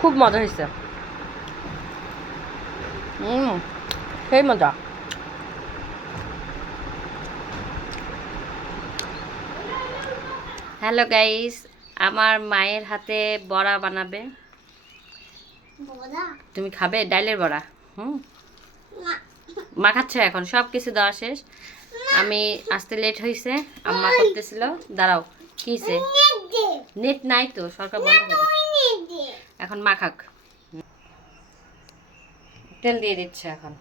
খুব মজা হয়েছে। সেই মজা। হ্যালো গাইস, আমার মায়ের হাতে বড়া বানাবে। তুমি খাবে ডালের বড়া? মা খাচ্ছে এখন, সব কিছু দেওয়া শেষ। আমি আসতে লেট হয়েছে, আম্মা করতেছিল। দাঁড়াও, কি হয়েছে? নেট নাই তো, সরকার বন্ধ করে দিয়েছে। এখন মা খাক। তেল দিয়ে দিচ্ছে এখন।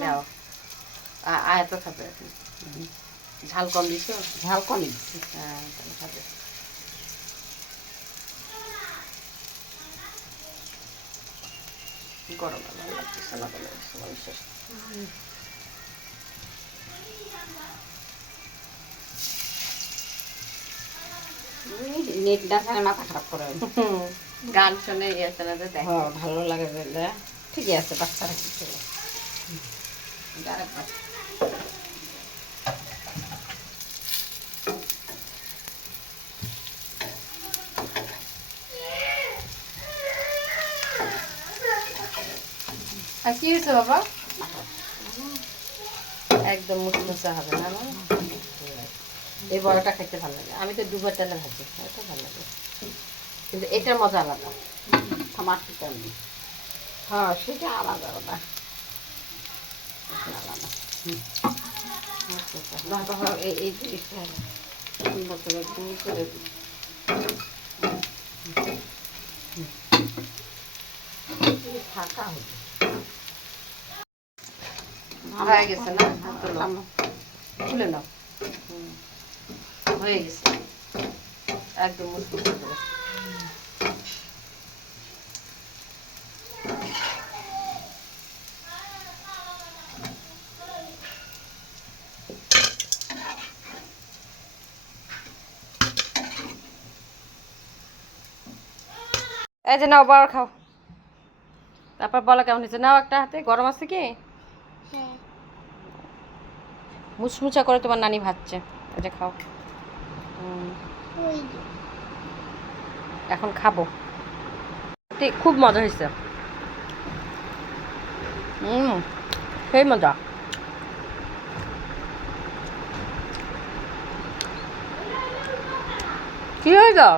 দাও, আয় তো খাবে। ঝাল কম দিছো? ঝাল কম দিচ্ছি। হ্যাঁ, তাহলে খাবে। গরম ভালো লাগতেছে না বলে মানুষের। নেট না থাকলে মাথা খারাপ করে। গান শুনে ইয়েছে না যে দেখো ভালো লাগে বলে ঠিকই আছে, বাচ্চারা কিছু আর কি হয়েছে বাবা? একদম মুচমুচা হবে না? এই বড়াটা খেতে ভালো লাগে। আমি তো ডুবার তেলে ভাজি, এটা ভালো লাগে, কিন্তু এটার মজা আলাদা। আমার টিকা নেই। হ্যাঁ, সেটা আলাদা আলাদা আলাদা। এই জিনিসটা সুন্দর করে গুঁড়ো করে ফাঁকা হবে। হয়ে গেছে না? খুলে নাও। হয়ে গেছে একদম মুচমুচে করে। এই যে নাও, বড়া খাও। তারপর বলো কেমন হয়েছে। নাও একটা হাতে, গরম আছে কি? মুচমুচা করে তোমার নানি ভাজছে, এটা খাও। এখন খাবো। খুব মজা হয়েছে। সেই মজা। কি হয়ে যাও?